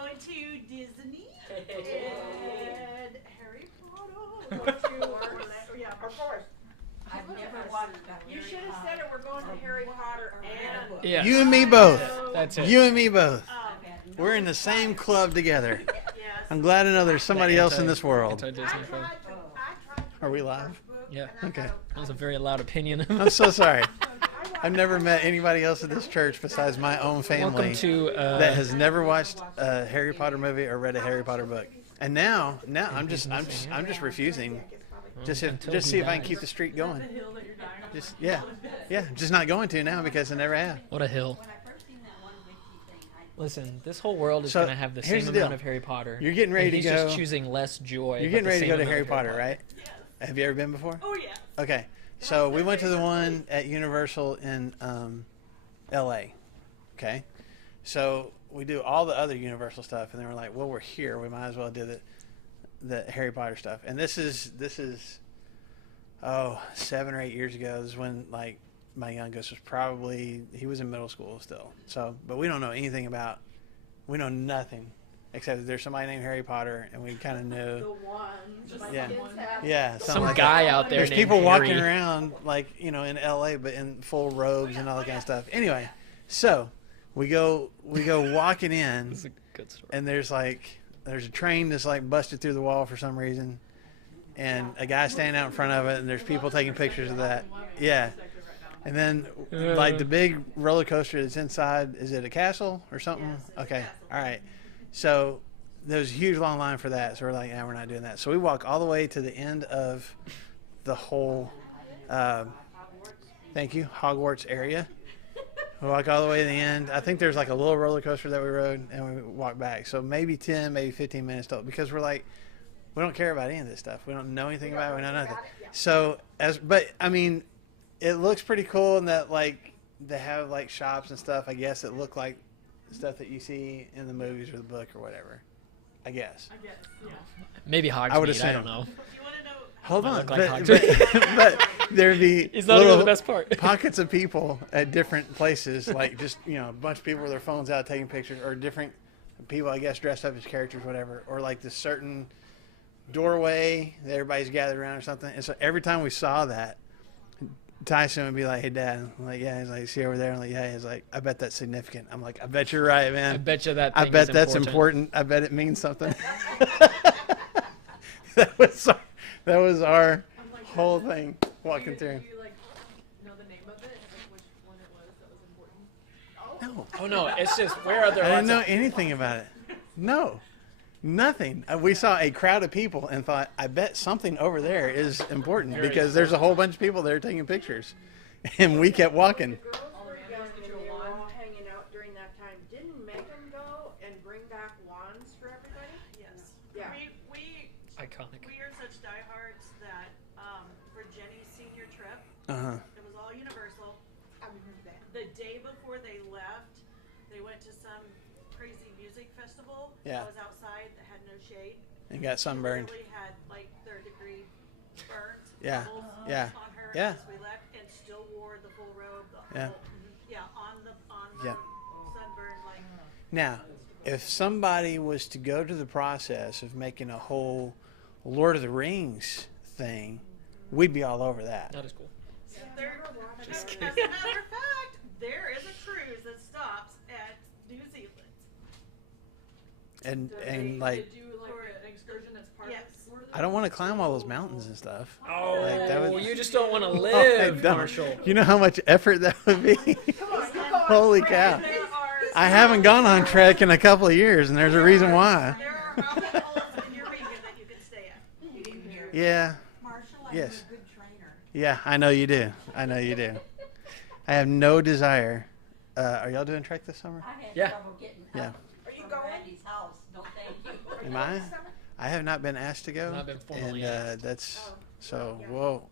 going to Disney and Harry Potter. We're going to Orlando. Yeah, of course. I've never watched that. You should have said it. We're going to Harry Potter and. Yes. You and me both. That's it. You and me both. We're in the same club together. Yes. I'm glad to know there's somebody else in this world. Anti-Disney club. Are we live? Yeah. Okay. That was a very loud opinion. I'm so sorry. I've never met anybody else at this church besides my own family Welcome to that has never watched a Harry Potter movie or read a Harry Potter book. And now I'm just refusing. Just see if I can keep the streak going. Just just not going to now because I never have. What a hill. Listen, this whole world is So, going to have the here's same the amount deal. of Harry Potter. You're getting ready and to he's go. just choosing less joy. You're but getting the ready to same go to amount Harry of Potter, right? Have you ever been before? Oh yeah. Okay. So we went to the one at Universal in L.A. Okay. So we do all the other Universal stuff, and then we're like, well, we're here. We might as well do the Harry Potter stuff. And this is 7 or 8 years ago. This is when like my youngest was probably, he was in middle school still. So, but we don't know anything about. We know nothing except that there's somebody named Harry Potter, and we kind of knew. The one. Yeah. Yeah. Some like guy that. out there There's named people Harry. walking around like in LA, but in full robes and all that kind of stuff. Anyway, so we go walking in, That's a good story. and there's a train that's like busted through the wall for some reason, and a guy standing out in front of it, and there's people taking pictures of that. Yeah. And then, like, the big roller coaster that's inside, is it a castle or something? Okay. All right. So there's a huge long line for that. So we're like, yeah, we're not doing that. So we walk all the way to the end of the whole, thank you, Hogwarts area. We walk all the way to the end. I think there's like a little roller coaster that we rode, and we walk back. So maybe 10, maybe 15 minutes total, because we're like, we don't care about any of this stuff. We don't know anything about it. We know nothing. So, but I mean, it looks pretty cool in that, like, they have, like, shops and stuff, I guess, that look like stuff that you see in the movies or the book or whatever. I guess. Maybe Hogsmeade. I would I assume. don't know. Do you want to know? Hold on. look like But there'd be It's not even little the best part. pockets of people at different places, like just, a bunch of people with their phones out taking pictures, or different people, I guess, dressed up as characters, whatever, or like this certain doorway that everybody's gathered around or something. And so every time we saw that, Tyson would be like, "Hey, Dad." I'm like, "Yeah." He's like, "See over there?" I'm like, "Yeah." He's like, "I bet that's significant." I'm like, "I bet you're right, man. I bet you that I thing bet is that's important. I bet it means something." that was our whole thing walking through. Do you like know the name of it? Like which one it was that was important? No, Oh, no. It's just, where are there I didn't lots know of... anything about it. No, nothing. We saw a crowd of people and thought, "I bet something over there is important Very because there's a whole bunch of people there taking pictures," and we kept walking. The girls were young and they were all hanging out during that time. Didn't Megan go and bring back wands for everybody? Yes. Yeah. We Iconic. are such diehards that for Jenny's senior trip, Uh huh. it was all Universal. I remember that. The day before they left, they went to some crazy music festival. Yeah. That was outside that had no shade. And got sunburned. Literally had like 3rd-degree burns. Yeah. bubbles Yeah. On her Yeah. as we left, and still wore the full robe. Yeah. On the Yeah. sunburn like. Now, if somebody was to go to the process of making a whole Lord of the Rings thing, we'd be all over that. That is cool. There, Just as a kidding. matter of fact, there is a cruise that stops at New Zealand. And like, do like an excursion that's part yes. I don't want to climb all those mountains and stuff. Oh, Like, that would- you just don't want to I live, don't. Marshall. You know how much effort that would be? Holy cow. There are I haven't gone on Trek in a couple of years, and there's a reason why. There are mountain holes in your region that you can stay at. Yeah. Marshall, Yes. a good trainer. Yeah, I know you do. I know you do. I have no desire. Are y'all doing Trek this summer? I had Yeah. trouble getting Yeah. help from Randy's house. No, thank you. Am I? I have not been asked to go. Not been formally and asked. that's so. Whoa.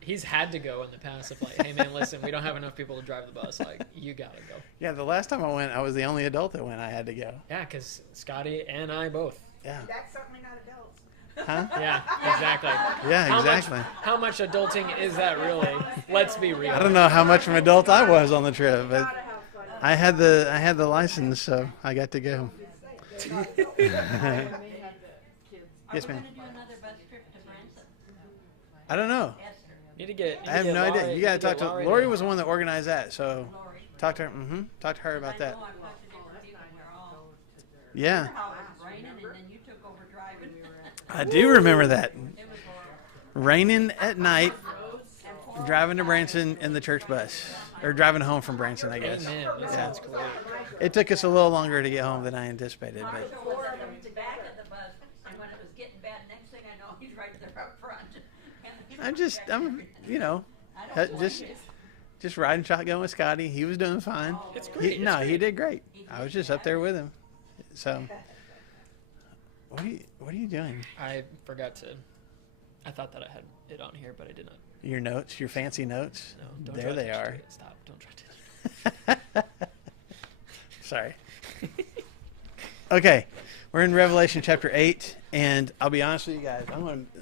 He's had to go in the past of like, hey man, listen, we don't have enough people to drive the bus. Like, you gotta go. Yeah, the last time I went, I was the only adult that went. I had to go. Yeah, because Scotty and I both. Yeah. That's certainly not adults. Huh? Yeah, exactly. Yeah, exactly. How much adulting is that really? Let's be real. I don't know how much of an adult I was on the trip, but Gotta have fun. I had the license, so I got to go. Yes, ma'am. Are we going to do another bus trip to Branson? I don't know. Esther. Need to get. I have no idea. You got to talk to Lori. Was the one that organized that, so Lori. talk to her. Talk to her about that. I know I've talked to different people. We're all. Yeah, Remember how it was raining and then you took over driving? I do remember that. It was horrible. Raining at night, driving to Branson in the church bus, or driving home from Branson, I guess. Amen. That sounds great. It took us a little longer to get home than I anticipated, Marshall but was at the back of the bus, and when it was getting bad, next thing I know, he's right there up front. just riding shotgun with Scotty. He was doing fine. It's great. He did great. I was just up there with him. So, what are you doing? I forgot to. I thought that I had it on here, but I did not. Your notes, your fancy notes. No, don't There try to they touch are. it. Stop! Don't try to. Sorry. Okay, we're in Revelation chapter 8, and I'll be honest with you guys.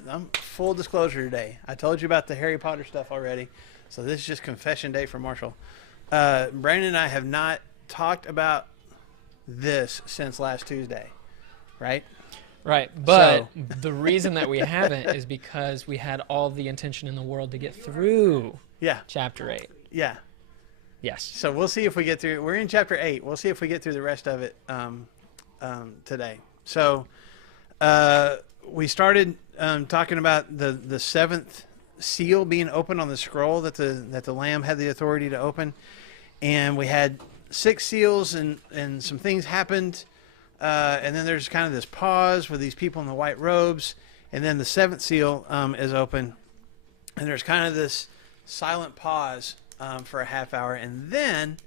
I'm full disclosure today. I told you about the Harry Potter stuff already, so this is just confession day for Marshall. Brandon and I have not talked about this since last Tuesday, right? Right, but the reason that we haven't is because we had all the intention in the world to get through Yeah, chapter 8. yeah. Yes. So we'll see if we get through. We're in chapter 8. We'll see if we get through the rest of it today. So we started talking about the seventh seal being opened on the scroll that the Lamb had the authority to open, and we had 6 seals and some things happened, and then there's kind of this pause with these people in the white robes, and then the 7th seal is open, and there's kind of this silent pause for a half hour, and then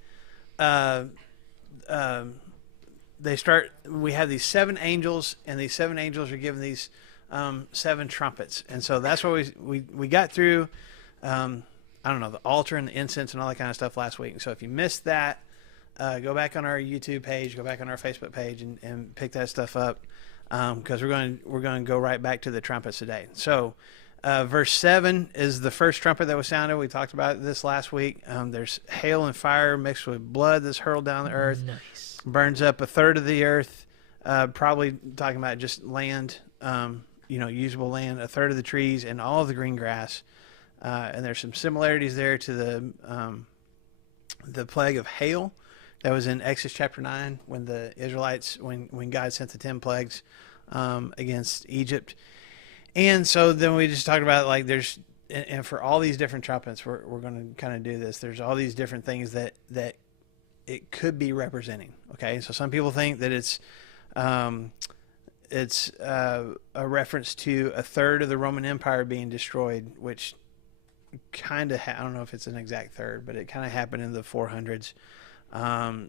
we have these 7 angels, and these 7 angels are given these 7 trumpets. And so that's what we got through, I don't know, the altar and the incense and all that kind of stuff last week. So if you missed that, go back on our YouTube page, go back on our Facebook page, and pick that stuff up, because we're going to go right back to the trumpets today. So verse 7 is the first trumpet that was sounded. We talked about this last week. There's hail and fire mixed with blood that's hurled down the earth. Nice. Burns up a third of the earth. Probably talking about just land, usable land, a third of the trees, and all of the green grass. And there's some similarities there to the plague of hail that was in Exodus chapter 9 when the Israelites, when God sent the 10 plagues against Egypt. And so then we just talked about, like, there's, and for all these different trumpets, we're going to kind of do this. There's all these different things that it could be representing. Okay, so some people think that it's a reference to a third of the Roman Empire being destroyed, which kind of I don't know if it's an exact third, but it kind of happened in the 400s.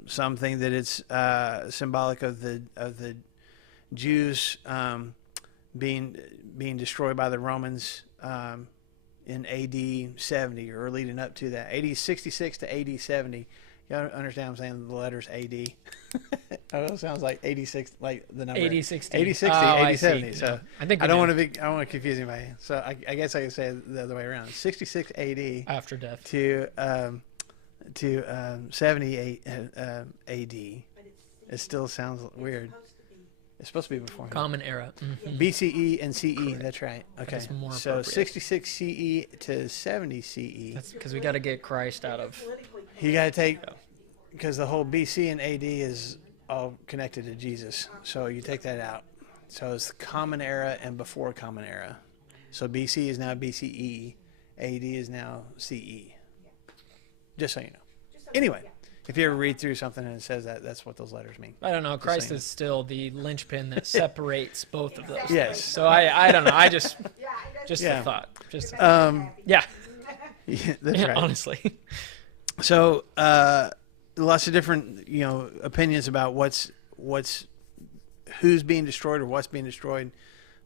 Some think that it's symbolic of the Jews being destroyed by the Romans in AD 70 or leading up to that. AD 66 to AD 70. You understand what I'm saying? The letters AD. I know it sounds like 86, like the number. 80-60. 80-60, Oh, 80-70. So yeah. I think I don't want to confuse anybody. So I guess I could say it the other way around. 66 AD After death. to 78 AD. It still sounds weird. It's supposed to be before. Common era. Mhm. BCE and CE. That's right. Okay. That's more So appropriate. 66 CE to 70 CE. That's because we got to get Christ out of. You got to take, because the whole BC and AD is all connected to Jesus. So you take that out. So it's common era and before common era. So BC is now BCE. AD is now CE. Just so you know. Anyway, if you ever read through something and it says that, that's what those letters mean. I don't know. Christ saying. is still the linchpin that separates both of those. Yes. So I don't know. I just Yeah. a thought. Just Yeah, that's yeah, right. honestly. So lots of different opinions about who's being destroyed or what's being destroyed,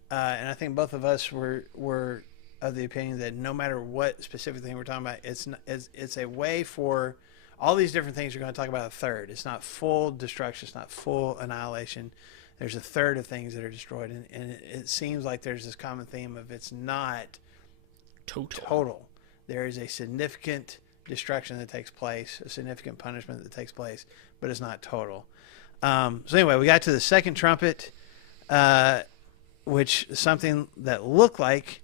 and I think both of us were of the opinion that no matter what specific thing we're talking about, it's a way for all these different things. You're going to talk about a third. It's not full destruction. It's not full annihilation. There's a third of things that are destroyed, and it seems like there's this common theme of it's not total. There is a significant destruction that takes place, a significant punishment that takes place, but it's not total. So anyway, we got to the second trumpet, which something that looked like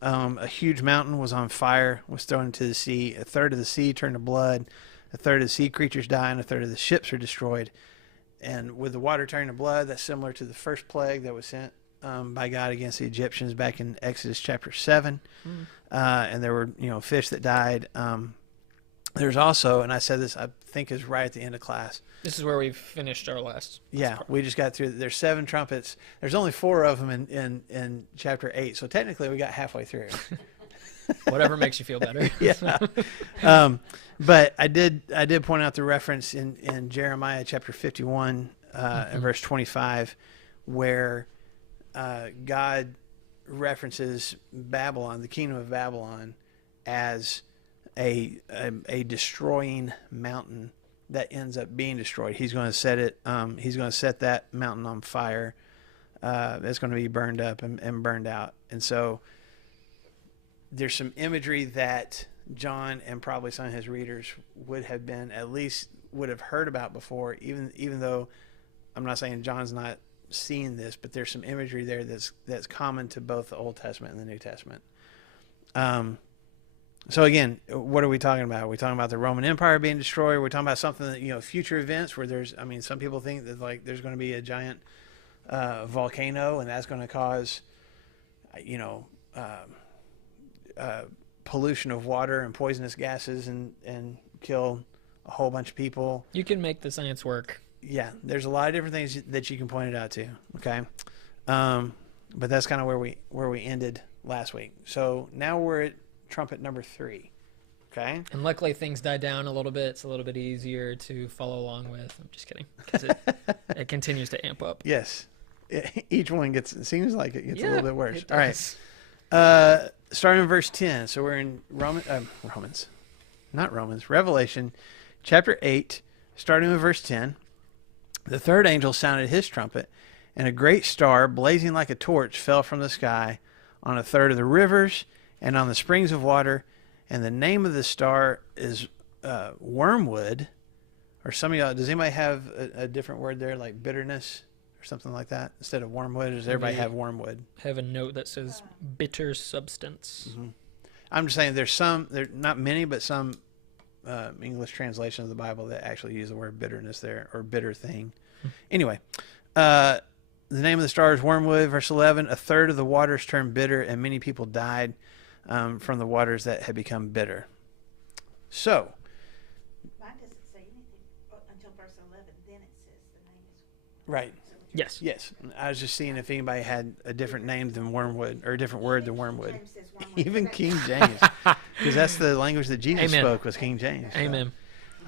a huge mountain was on fire, was thrown into the sea. A third of the sea turned to blood. A third of the sea creatures die, and a third of the ships are destroyed. And with the water turning to blood, that's similar to the first plague that was sent by God against the Egyptians back in Exodus chapter 7. And there were, fish that died. There's also, and I said this, I think is right at the end of class. This is where we finished our last part. We just got through. There's 7 trumpets. There's only 4 of them in chapter 8. So technically we got halfway through. Whatever makes you feel better. Yeah. But I did point out the reference in Jeremiah chapter 51 and verse 25 where God references Babylon, the kingdom of Babylon, as a destroying mountain that ends up being destroyed. He's going to set it. He's going to set that mountain on fire. It's going to be burned up and burned out. And so there's some imagery that John and probably some of his readers would have heard about before, even though I'm not saying John's not seeing this, but there's some imagery there that's common to both the Old Testament and the New Testament. So again, what are we talking about? Are we talking about the Roman Empire being destroyed? Are we talking about something that, future events where some people think that there's going to be a giant volcano and that's going to cause, pollution of water and poisonous gases and kill a whole bunch of people. You can make the science work. Yeah, there's a lot of different things that you can point it out to. Okay, but that's kind of where we ended last week. So now we're at trumpet number 3. Okay, and luckily things died down a little bit. It's a little bit easier to follow along with. I'm just kidding, because it continues to amp up. Yes, each one it seems like it gets a little bit worse. All right. Starting in verse 10. So we're in Revelation chapter 8, starting with verse 10. The third angel sounded his trumpet, and a great star, blazing like a torch, fell from the sky on a third of the rivers and on the springs of water. And the name of the star is wormwood. Or some of y'all, does anybody have a different word there, like bitterness? Something like that instead of wormwood. Does everybody have wormwood? Have a note that says bitter substance. Mm-hmm. I'm just saying there's not many, but some English translation of the Bible that actually use the word bitterness there, or bitter thing. Anyway, the name of the star is wormwood. Verse 11, a third of the waters turned bitter, and many people died from the waters that had become bitter. So, mine doesn't say anything until verse 11. Then it says the name is right. Yes. I was just seeing if anybody had a different name than wormwood, or a different word than wormwood. Even King James, because that's the language that Jesus spoke, was King James. So. Amen.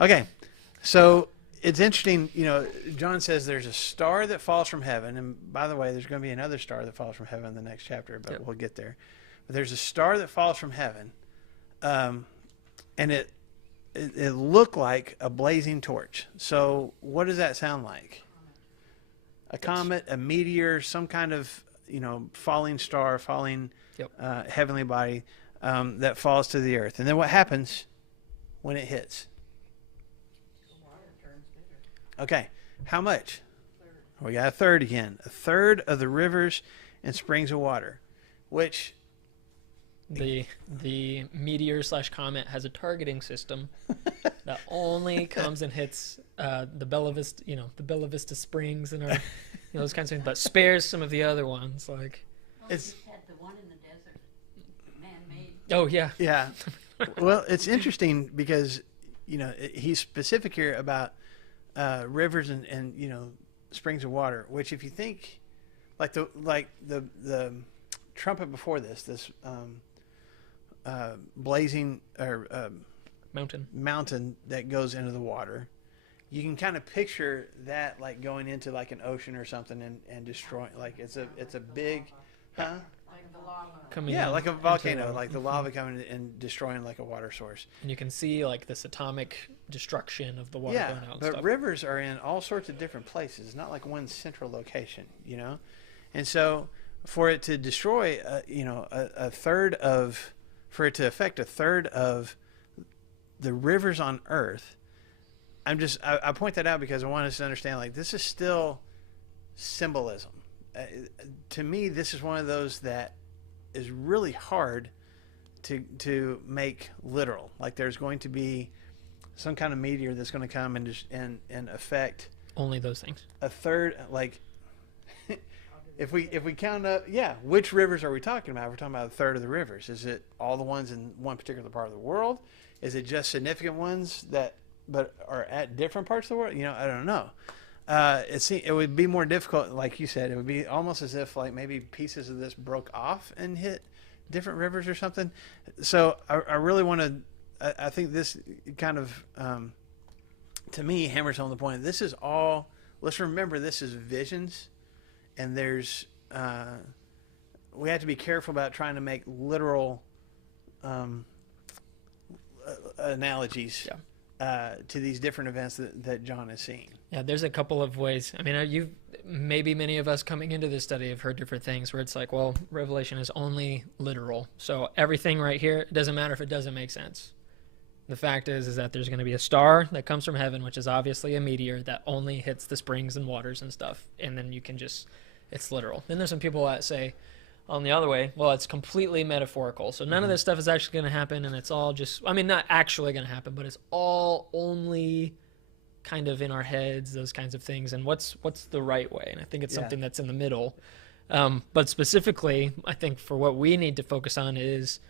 Okay, so it's interesting. John says there's a star that falls from heaven, and by the way, there's going to be another star that falls from heaven in the next chapter, but we'll get there. But there's a star that falls from heaven, and it looked like a blazing torch. So what does that sound like? A comet, a meteor, some kind of falling star, falling heavenly body that falls to the earth. And then what happens when it hits? The water turns bitter. Okay, how much? We got a third again. A third of the rivers and springs of water, which the meteor / comet has a targeting system that only comes and hits the Bella Vista, the Bella Vista Springs and those kinds of things, but spares some of the other ones. Like it's had the one in the desert, man-made. Oh yeah, yeah. Well, it's interesting because he's specific here about rivers and springs of water. Which, if you think like the trumpet before this blazing or mountain that goes into the water, you can kind of picture that like going into like an ocean or something and destroying, like it's a big Like the lava. like a volcano, like the lava coming and destroying like a water source. And you can see like this atomic destruction of the water going out. But rivers are in all sorts of different places, not like one central location, and so for it to destroy for it to affect a third of the rivers on earth, I point that out because I want us to understand, like, this is still symbolism. To me, this is one of those that is really hard to make literal. Like, there's going to be some kind of meteor that's going to come and just and affect Only those things. a third. Like, if we count up, which rivers are we talking about? We're talking about a third of the rivers. Is it all the ones in one particular part of the world? Is it just significant ones that but are at different parts of the world? I don't know. It would be more difficult, like you said. It would be almost as if, like, maybe pieces of this broke off and hit different rivers or something. So I really want to. I think this kind of, to me, hammers home the point. This is all. Let's remember, this is visions, and there's. We have to be careful about trying to make literal analogies. To these different events that John is seeing. Yeah, there's a couple of ways. I mean, maybe many of us coming into this study have heard different things where it's like, well, Revelation is only literal. So everything right here, it doesn't matter if it doesn't make sense. The fact is that there's going to be a star that comes from heaven, which is obviously a meteor that only hits the springs and waters and stuff. And then you can it's literal. Then there's some people that say, on the other way, well, it's completely metaphorical. So none of this stuff is actually going to happen, and it's all just, I mean, not actually going to happen, but it's all only kind of in our heads, those kinds of things. And what's the right way? And I think it's something that's in the middle. But specifically, I think for what we need to focus on is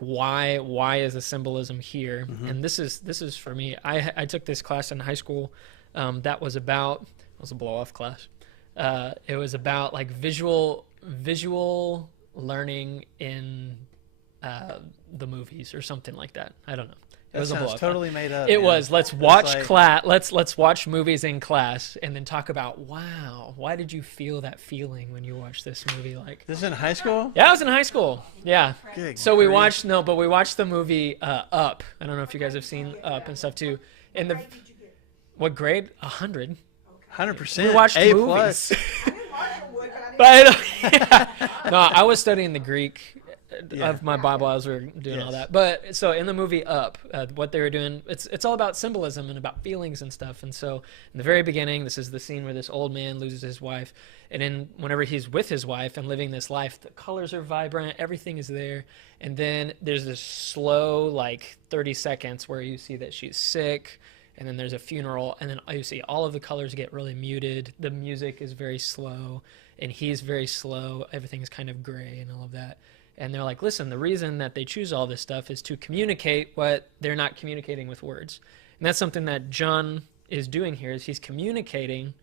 why is the symbolism here? And this is for me. I took this class in high school that was about, it was a blow-off class. It was about like visual learning in the movies or something like that. I don't know. It was totally made up. It was. Let's watch Let's watch movies in class and then talk about, wow, why did you feel that feeling when you watched this movie? Like, this is in high school? Yeah, I was in high school. Yeah. Good So grief. we watched the movie Up. I don't know if you guys have seen Up and stuff too. In the what grade? 100. 100%. We watched A+. movies. But no, I was studying the Greek of my Bible as we were doing all that. But so in the movie Up, what they were doing, it's all about symbolism and about feelings and stuff. And so in the very beginning, this is the scene where this old man loses his wife. And whenever he's with his wife and living this life, the colors are vibrant, everything is there. And then there's this slow, like 30 seconds where you see that she's sick. And then there's a funeral, and then you see all of the colors get really muted. The music is very slow, and he's very slow. Everything's kind of gray and all of that. And they're like, listen, the reason that they choose all this stuff is to communicate what they're not communicating with words. And that's something that John is doing here, is he's communicating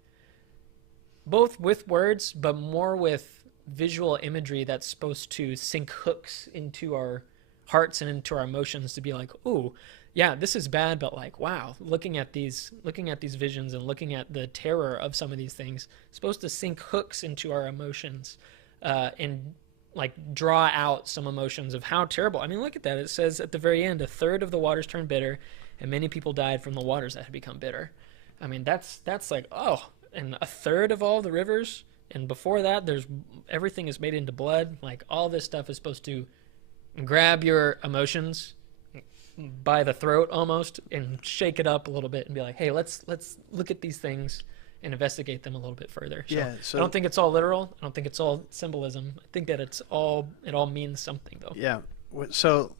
both with words, but more with visual imagery that's supposed to sink hooks into our hearts and into our emotions to be like, ooh, yeah, this is bad, but like, wow, looking at these visions and looking at the terror of some of these things, supposed to sink hooks into our emotions, and like draw out some emotions of how terrible. I mean, look at that. It says at the very end, a third of the waters turned bitter, and many people died from the waters that had become bitter. I mean, that's like, oh, and a third of all the rivers, and before that, everything is made into blood. Like, all this stuff is supposed to grab your emotions by the throat almost and shake it up a little bit and be like, hey, let's look at these things and investigate them a little bit further. So I don't think it's all literal. I don't think it's all symbolism. I think that it all means something, though. Yeah. So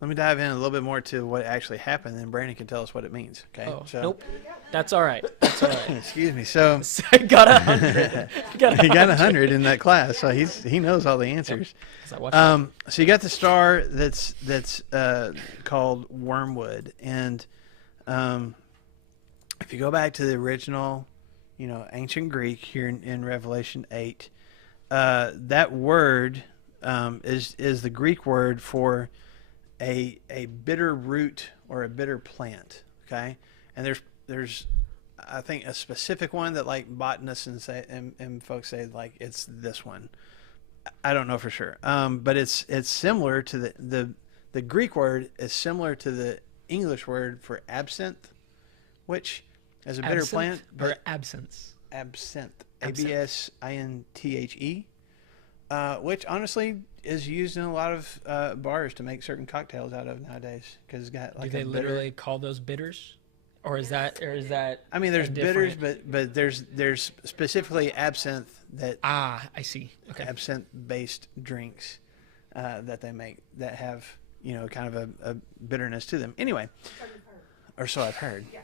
let me dive in a little bit more to what actually happened, and Brandon can tell us what it means. Okay. Oh, nope. That's all right. That's all right. Excuse me. So I got 100. He got 100 in that class, so he knows all the answers. So you got the star that's called wormwood, and if you go back to the original, ancient Greek here in Revelation 8, that word is the Greek word for a bitter root or a bitter plant. Okay, and there's I think a specific one that like botanists and folks say like it's this one. I don't know for sure, but it's similar to the Greek word is similar to the English word for absinthe, which is a bitter plant. Or absinthe. Absinthe. ABSINTHE. which honestly is used in a lot of bars to make certain cocktails out of nowadays because it's got like Do they a literally call those bitters, or is that I mean, there's a bitters, different- but there's specifically absinthe that I see. Okay. absinthe based drinks that they make that have kind of a bitterness to them. Anyway, or so I've heard. Yeah.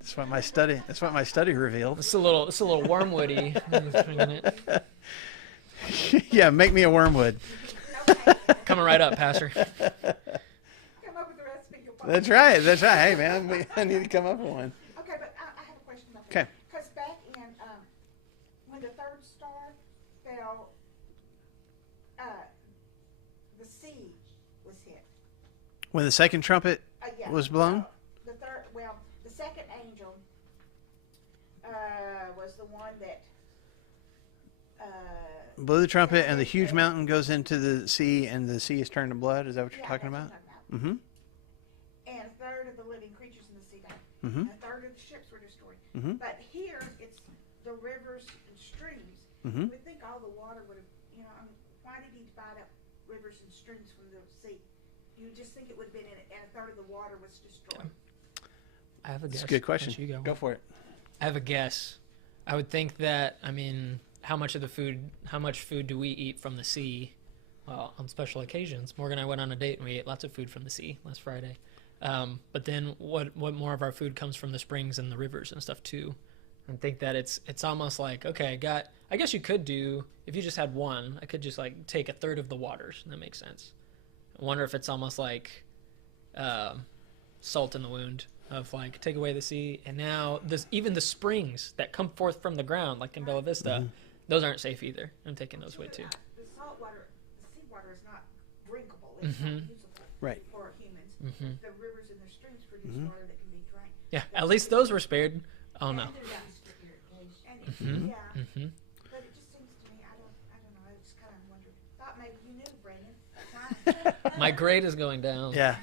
That's what my study revealed. It's a little wormwoody. Yeah, make me a wormwood. Okay. Coming right up, Pastor. Come up with the recipe. You'll probably- That's right. Hey, man, I need to come up with one. Okay, but I have a question about Okay. that. Because back in, when the third star fell, the sea was hit. When the second trumpet Yeah. was blown? The second angel was the one that Blew the trumpet, and the huge mountain goes into the sea, and the sea is turned to blood. Is that what you're talking that's about? what I'm talking Mm-hmm. about. And a third of the living creatures in the sea died. Mm-hmm. And a third of the ships were destroyed. Mhm. But here, it's the rivers and streams. Mhm. You would think all the water would have, why did he divide up rivers and streams from the sea? You would just think it would have been in it, and a third of the water was destroyed. I have a guess. That's a good question. Let you go. Go for it. I have a guess. I would think that, how much food do we eat from the sea? Well, on special occasions. Morgan and I went on a date and we ate lots of food from the sea last Friday. But then what more of our food comes from the springs and the rivers and stuff too? I think that it's almost like, okay, I guess you could do, if you just had one, I could just like take a third of the waters. That makes sense. I wonder if it's almost like salt in the wound of like take away the sea, and now even the springs that come forth from the ground, like in Bella Vista, those aren't safe either. I'm taking those away too. The salt water, the seawater is not drinkable. It's not usable Right. for humans. Mhm. The rivers and the streams produce water that can be drank. Yeah, at least those were spared. Oh no. And Mhm. yeah, Mhm. but it just seems to me, I don't know. I just kind of wondered. Thought maybe you knew, Brandon. My grade is going down. Yeah.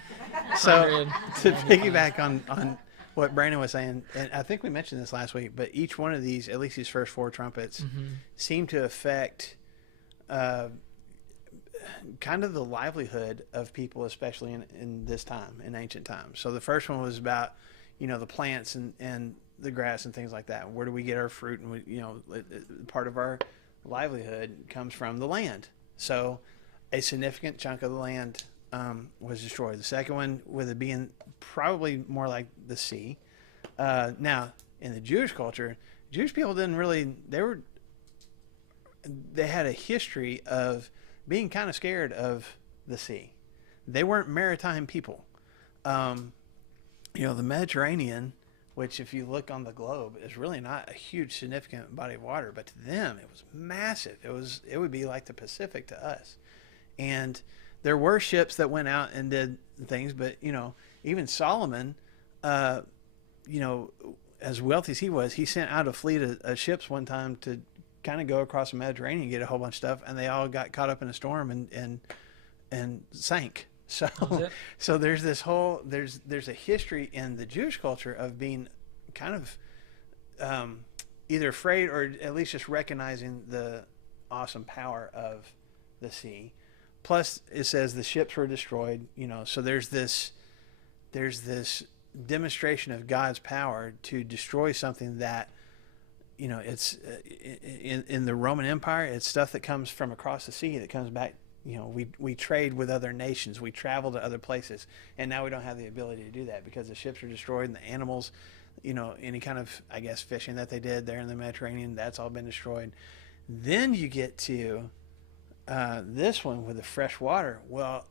So 100. to piggyback on what Brandon was saying, and I think we mentioned this last week, but each one of these, at least these first four trumpets, seem to affect kind of the livelihood of people, especially in this time, in ancient times. So the first one was about, the plants and the grass and things like that. Where do we get our fruit? And part of our livelihood comes from the land. So a significant chunk of the land was destroyed. The second one, with it being probably more like the sea. Now, in the Jewish culture, Jewish people didn't really, they had a history of being kind of scared of the sea. They weren't maritime people. The Mediterranean, which if you look on the globe is really not a huge significant body of water, but to them it was massive. It would be like the Pacific to us. And there were ships that went out and did things, but even Solomon, as wealthy as he was, he sent out a fleet of ships one time to kind of go across the Mediterranean and get a whole bunch of stuff, and they all got caught up in a storm and sank. So there's this whole there's a history in the Jewish culture of being kind of either afraid or at least just recognizing the awesome power of the sea. Plus, it says the ships were destroyed. So there's this demonstration of God's power to destroy something that it's in the Roman Empire. It's stuff that comes from across the sea that comes back. We trade with other nations. We travel to other places, and now we don't have the ability to do that because the ships are destroyed and the animals, any kind of, I guess, fishing that they did there in the Mediterranean, that's all been destroyed. Then you get to this one with the fresh water. Well,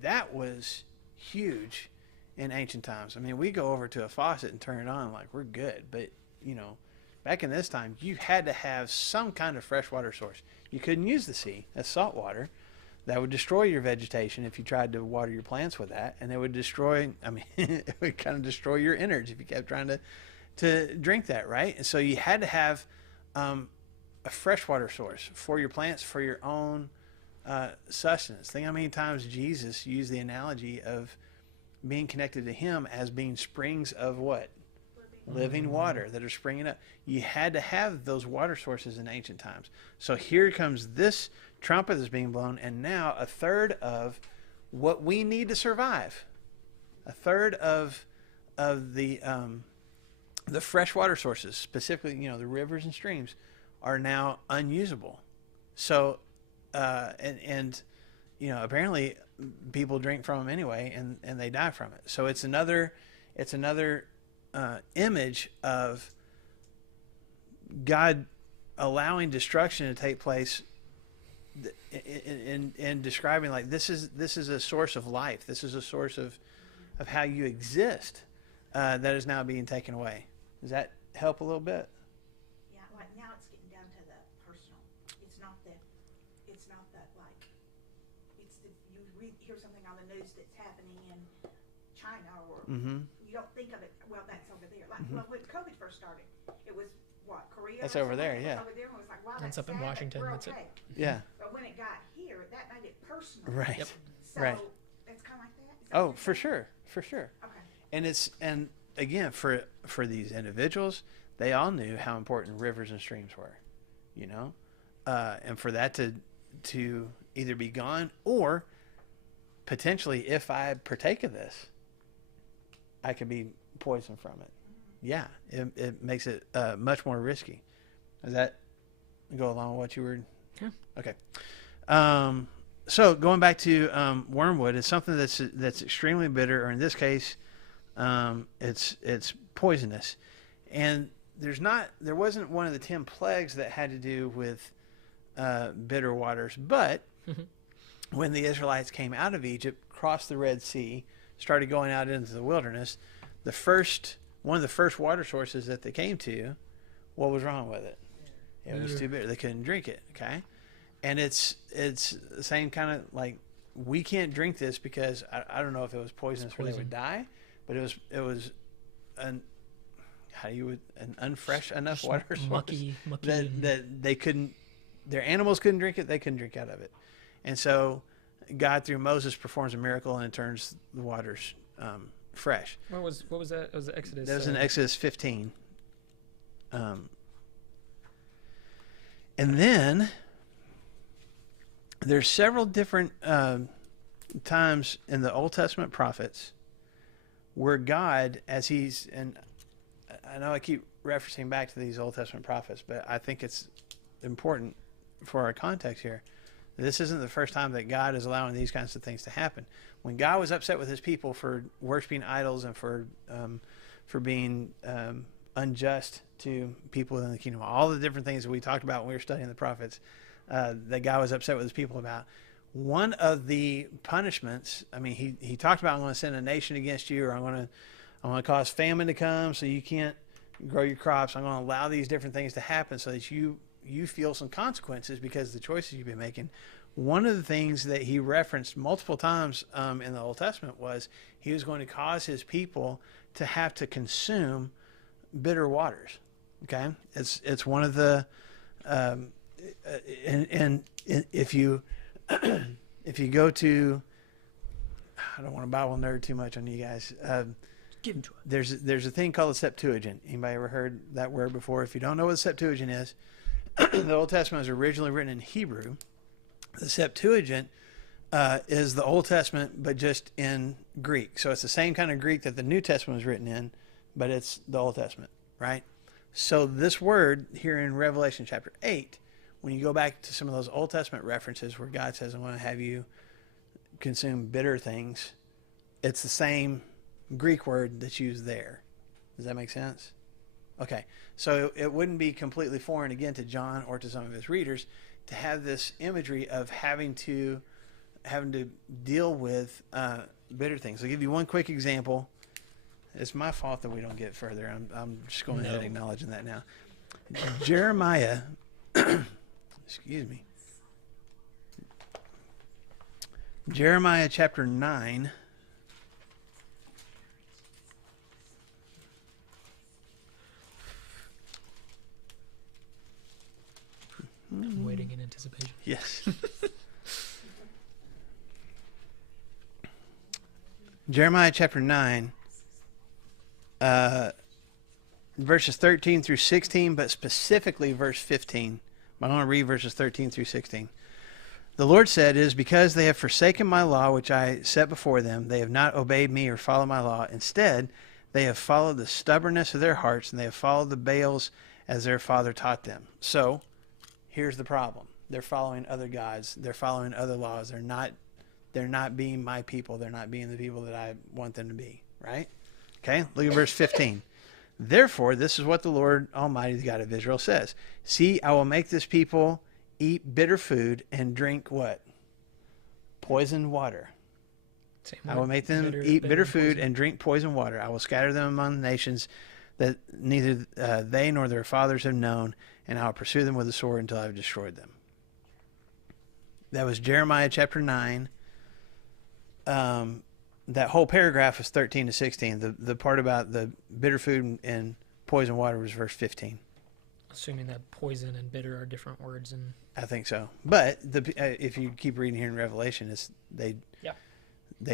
that was huge in ancient times. I mean, we go over to a faucet and turn it on like we're good, but back in this time, you had to have some kind of freshwater source. You couldn't use the sea. That's salt water. That would destroy your vegetation if you tried to water your plants with that, and it would destroy. It would kind of destroy your innards if you kept trying to drink that, right? And so you had to have a freshwater source for your plants, for your own sustenance. Think how many times Jesus used the analogy of being connected to Him as being springs of what? living water that are springing up. You had to have those water sources in ancient times. So here comes this trumpet that's being blown, and now a third of what we need to survive, a third of the fresh water sources, specifically, the rivers and streams, are now unusable. So, and apparently people drink from them anyway, and they die from it. So it's another image of God allowing destruction to take place in describing, like, this is a source of life. This is a source of how you exist that is now being taken away. Does that help a little bit? Yeah, like now it's getting down to the personal. It's not that like, you hear something on the news that's happening in China, or you don't think of it, well, that's over there. Like, well, when COVID first started, it was what, Korea? That's over there, yeah. Over there, and it was like, wow, That's up in sad, but Washington, we're that's it. okay. Yeah. But when it got here, that made it personal. Right. Yep. So Right. it's kind of like that? Is that Oh, what for you're saying? sure. Okay. And again, for these individuals, they all knew how important rivers and streams were, and for that to either be gone, or potentially, if I partake of this, I could be poisoned from it. Yeah, it makes it much more risky. Does that go along with what you were? Yeah. Okay. So going back to wormwood, it's something that's extremely bitter, or in this case, it's poisonous. And there wasn't one of the 10 plagues that had to do with bitter waters, but when the Israelites came out of Egypt, crossed the Red Sea, started going out into the wilderness, one of the first water sources that they came to, what was wrong with it? It was too bitter. They couldn't drink it. Okay, and it's the same kind of, like, we can't drink this because I don't know if it was poisonous or they would die, but it was an unfresh enough water source mucky that they couldn't, their animals couldn't drink it. They couldn't drink out of it, and so God through Moses performs a miracle and it turns the waters fresh. What was that? It was Exodus. That was in Exodus 15. And then there's several different times in the Old Testament prophets where God, and I know I keep referencing back to these Old Testament prophets, but I think it's important for our context here. This isn't the first time that God is allowing these kinds of things to happen. When God was upset with his people for worshiping idols and for being unjust to people within the kingdom, all the different things that we talked about when we were studying the prophets, that God was upset with his people about. One of the punishments, he talked about, I'm going to send a nation against you, or I'm going to cause famine to come so you can't grow your crops. I'm going to allow these different things to happen so that you feel some consequences because of the choices you've been making. One of the things that he referenced multiple times in the Old Testament was he was going to cause his people to have to consume bitter waters. Okay, it's one of the and if you go to, I don't want to Bible nerd too much on you guys. Get into it. There's a thing called the Septuagint. Anybody ever heard that word before? If you don't know what the Septuagint is, the Old Testament was originally written in Hebrew. The Septuagint is the Old Testament, but just in Greek. So it's the same kind of Greek that the New Testament was written in, but it's the Old Testament, right? So this word here in Revelation chapter 8, when you go back to some of those Old Testament references where God says, I want to have you consume bitter things, it's the same Greek word that's used there. Does that make sense? Okay, so it wouldn't be completely foreign, again, to John or to some of his readers to have this imagery of having to deal with bitter things. I'll give you one quick example. It's my fault that we don't get further. I'm just going ahead and acknowledging that now. Jeremiah, excuse me. Jeremiah chapter 9. I'm waiting in anticipation. Yes. Jeremiah chapter 9. verses 13 through 16, but specifically verse 15. I'm going to read verses 13 through 16. The Lord said, "It is because they have forsaken my law, which I set before them. They have not obeyed me or followed my law. Instead, they have followed the stubbornness of their hearts, and they have followed the Baals as their father taught them." So, here's the problem. They're following other gods. They're following other laws. They're not being my people. They're not being the people that I want them to be, right? Okay, look at verse 15. "Therefore, this is what the Lord Almighty, the God of Israel, says. See, I will make this people eat bitter food and drink what? Poisoned water. I will make them eat bitter food and drink poisoned water. I will scatter them among the nations that neither they nor their fathers have known, and I will pursue them with the sword until I have destroyed them." That was Jeremiah chapter 9. That whole paragraph is 13 to 16. The part about the bitter food and poisoned water was verse 15. Assuming that poison and bitter are different words. And I think so. But if you keep reading here in Revelation, they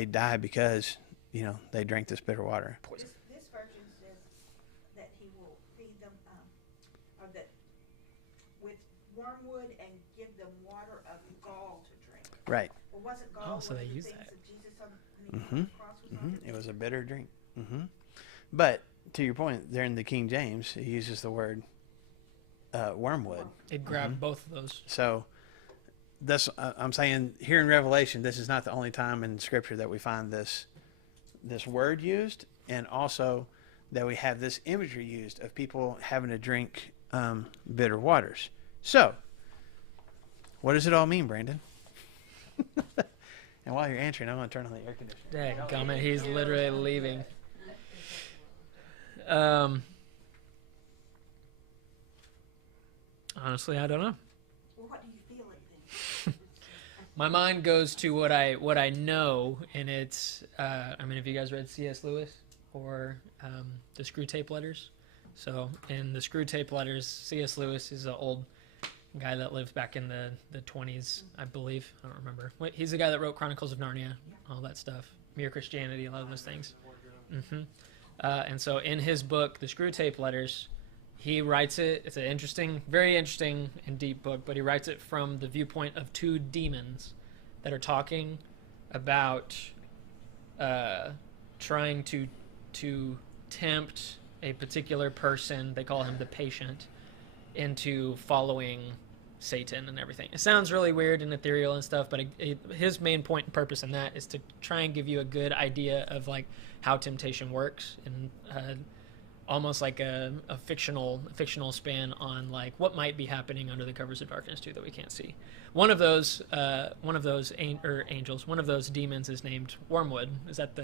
die because, they drank this bitter water. This version says that he will feed them, or that with wormwood and give them water of gall to drink. Right. Well, wasn't gall so one they of the use things that. Jesus on the cross was on? It was a bitter drink. But to your point, there in the King James, he uses the word wormwood. it grabbed both of those. So that's I'm saying here in Revelation, this is not the only time in Scripture that we find this word used, and also that we have this imagery used of people having to drink bitter waters. So, what does it all mean, Brandon? And while you're answering, I'm going to turn on the air conditioner. Dadgummit, he's literally leaving. Honestly, I don't know. Well, what do you feel it then? My mind goes to what I know, and it's have you guys read C.S. Lewis or the Screw Tape Letters? So in the Screw Tape Letters, C.S. Lewis is an old guy that lived back in the 20s, I believe. I don't remember. He's the guy that wrote Chronicles of Narnia, all that stuff, Mere Christianity, a lot of those things. And so in his book, the Screw Tape Letters, he writes it. It's an interesting, very interesting and deep book, but he writes it from the viewpoint of two demons that are talking about trying to tempt a particular person, they call him the patient, into following Satan and everything. It sounds really weird and ethereal and stuff, but his main point and purpose in that is to try and give you a good idea of like how temptation works, and almost like a fictional spin on like what might be happening under the covers of darkness too that we can't see. One of those angels, one of those demons is named Wormwood. Is that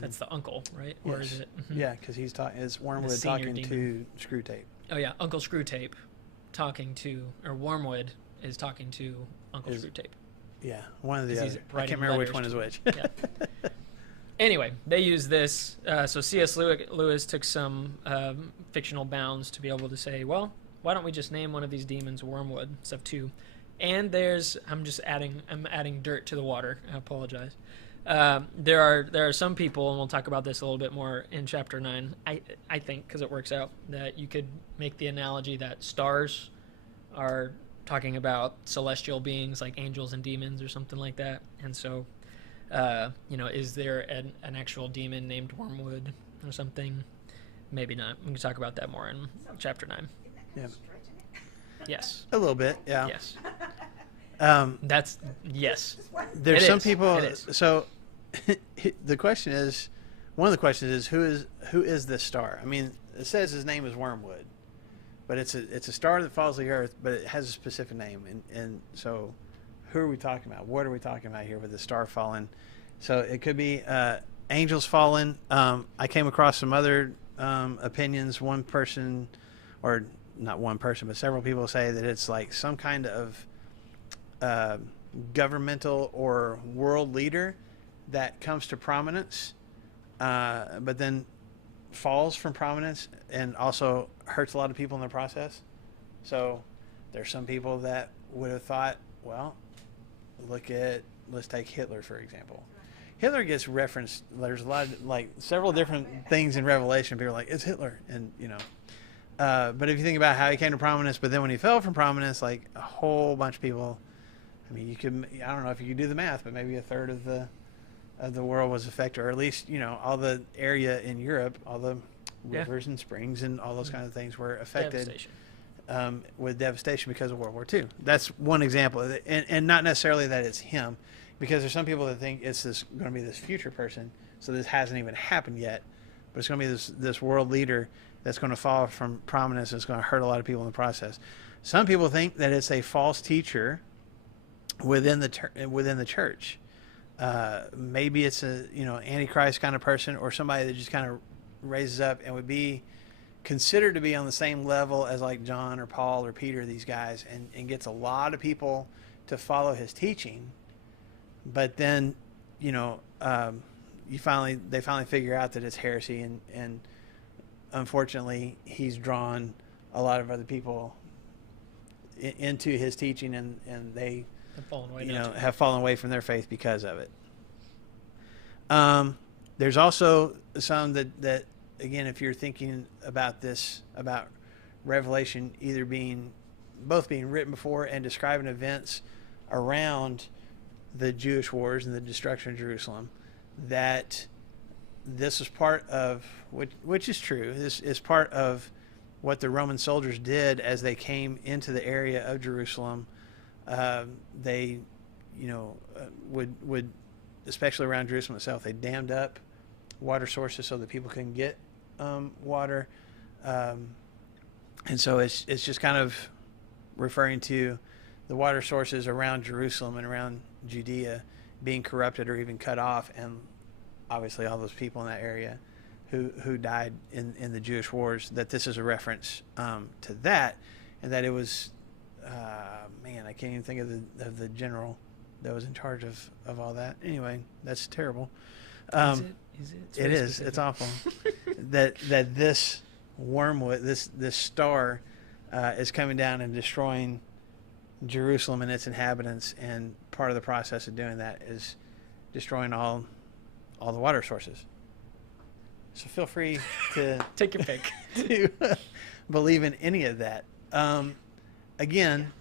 that's the uncle, right? Yes. Or is it? Yeah, because he's it's Wormwood talking to Screw Tape. Oh yeah, Uncle Screw Tape talking to, or Wormwood is talking to Uncle Screw Tape. Yeah, one of the other. I can't writing remember which letters one is which. Yeah. Anyway, they use this. So C.S. Lewis took some fictional bounds to be able to say, well, why don't we just name one of these demons Wormwood instead of two? And I'm adding dirt to the water. I apologize. There are some people, and we'll talk about this a little bit more in chapter 9, I think, because it works out, that you could make the analogy that stars are talking about celestial beings like angels and demons or something like that. And so, is there an actual demon named Wormwood or something? Maybe not. We can talk about that more in chapter 9. Isn't that kind of stretching it? Yes. A little bit, yeah. Yes. That's yes. There's It some is. people. It is. So the question is, one of the questions is who is this star? I mean, it says his name is Wormwood, but it's a star that follows the earth, but it has a specific name, and so who are we talking about? What are we talking about here with the star falling? So it could be angels fallen. I came across some other opinions. One person, or not one person, but several people say that it's like some kind of governmental or world leader that comes to prominence, but then falls from prominence and also hurts a lot of people in the process. So there's some people that would have thought, well, let's take Hitler, for example. Hitler gets referenced. There's a lot of, several different things in Revelation. People are like, it's Hitler. And, But if you think about how he came to prominence, but then when he fell from prominence, like a whole bunch of people, I mean, I don't know if you could do the math, but maybe a third of the world was affected, or at least, all the area in Europe, all the rivers and springs and all those kind of things were affected with devastation because of World War II. That's one example, and not necessarily that it's him, because there's some people that think it's going to be this future person, so this hasn't even happened yet, but it's going to be this world leader that's going to fall from prominence and it's going to hurt a lot of people in the process. Some people think that it's a false teacher within the church. Maybe it's a antichrist kind of person, or somebody that just kind of raises up and would be considered to be on the same level as like John or Paul or Peter, these guys, and gets a lot of people to follow his teaching. But then, they finally figure out that it's heresy, and unfortunately, he's drawn a lot of other people into his teaching, and they have fallen away from their faith because of it. There's also some that again, if you're thinking about this, about Revelation either both being written before and describing events around the Jewish wars and the destruction of Jerusalem, that this was part of, which is true, this is part of what the Roman soldiers did as they came into the area of Jerusalem. They, would, especially around Jerusalem itself, they dammed up water sources so that people couldn't get water. And so it's just kind of referring to the water sources around Jerusalem and around Judea being corrupted or even cut off, and obviously all those people in that area who died in the Jewish wars, that this is a reference to that, and that it was, I can't even think of the general that was in charge of all that. Anyway, that's terrible. Is it? It is. It's awful. that this wormwood, this star, is coming down and destroying Jerusalem and its inhabitants, and part of the process of doing that is destroying all the water sources. So feel free to take your pick to believe in any of that. Again,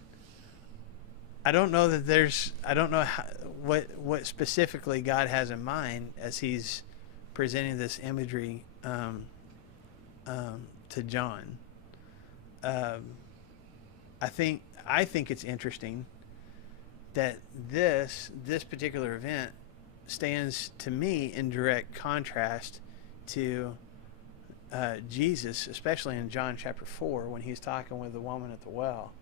I don't know what specifically God has in mind as he's presenting this imagery to John. I think it's interesting that this particular event stands to me in direct contrast to Jesus, especially in John chapter 4, when he's talking with the woman at the well,